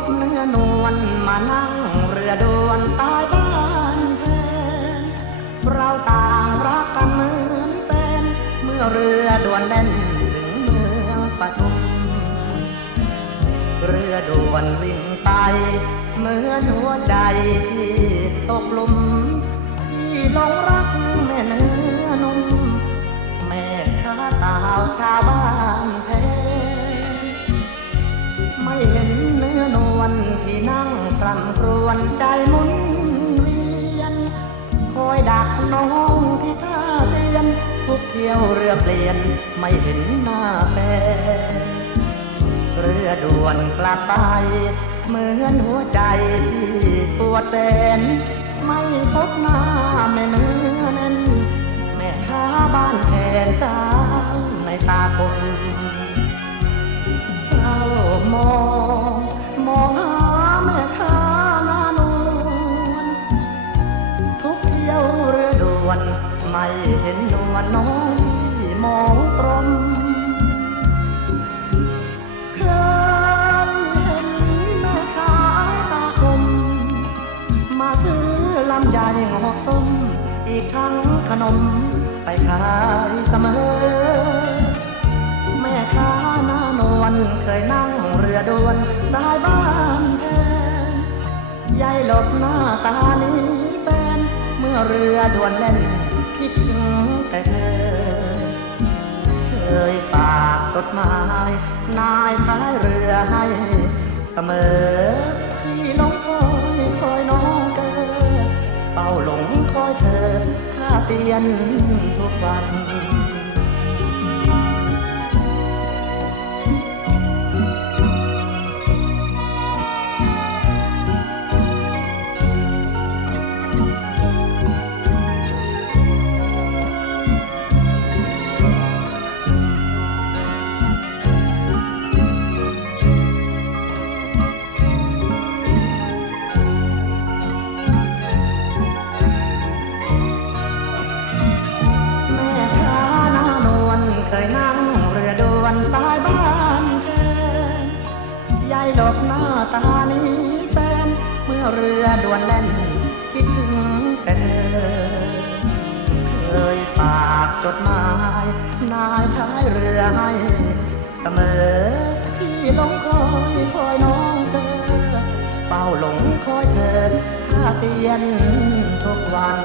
บเนื้อนวลมานั่งเรือโดนตายบ้านเพนเราต่างรักกันเหมือนแฟนเมื่อเรือด่วนแล่นถึงเมืองปทุม เรือด่วนวิ่งไปเหมือนหัวใจตกลุม ที่ยวเรือเปลี่ยนไม่เห็นหน้าแฟนเรือด่วนกลับไป เหมือนหัวใจที่ปวดแสนไม่พบหน้าแม่เนื้อแน่นแม่ค้าบ้านแทนสาวในตาคนเรามองมองหาแม่ค้าหน้านวลทุกเที่ยวเรือด่วน ไม่เห็นนวลน้องที่มองตรงเคยเห็นแม่ค้าตาคม มาซื้อลำไยอกส้ม อีกทั้งขนมไปขายเสมอ แม่ค้าหน้านวลเคยนั่งเรือด่วนสายบ้านแทนยายหลบหน้าตานี้แฟน เมื่อเรือด่วนเล่น คิดถึงแต่เธอ เคยฝากจดหมาย นายท้ายเรือให้เสมอที่น้องคอยคอยน้องเกอเป้าหลงคอยเธอข้าเตียนทุกวัน ยายหลบหน้าตานี้แฟน เมื่อเรือด่วนแล่น คิดถึงแต่เธอ เคยฝากจดหมาย นายท้ายเรือให้ เสมอที่หลงคอยคอยน้องเธอเป้าหลงคอยเธอข้าเปลี่ยนทุกวัน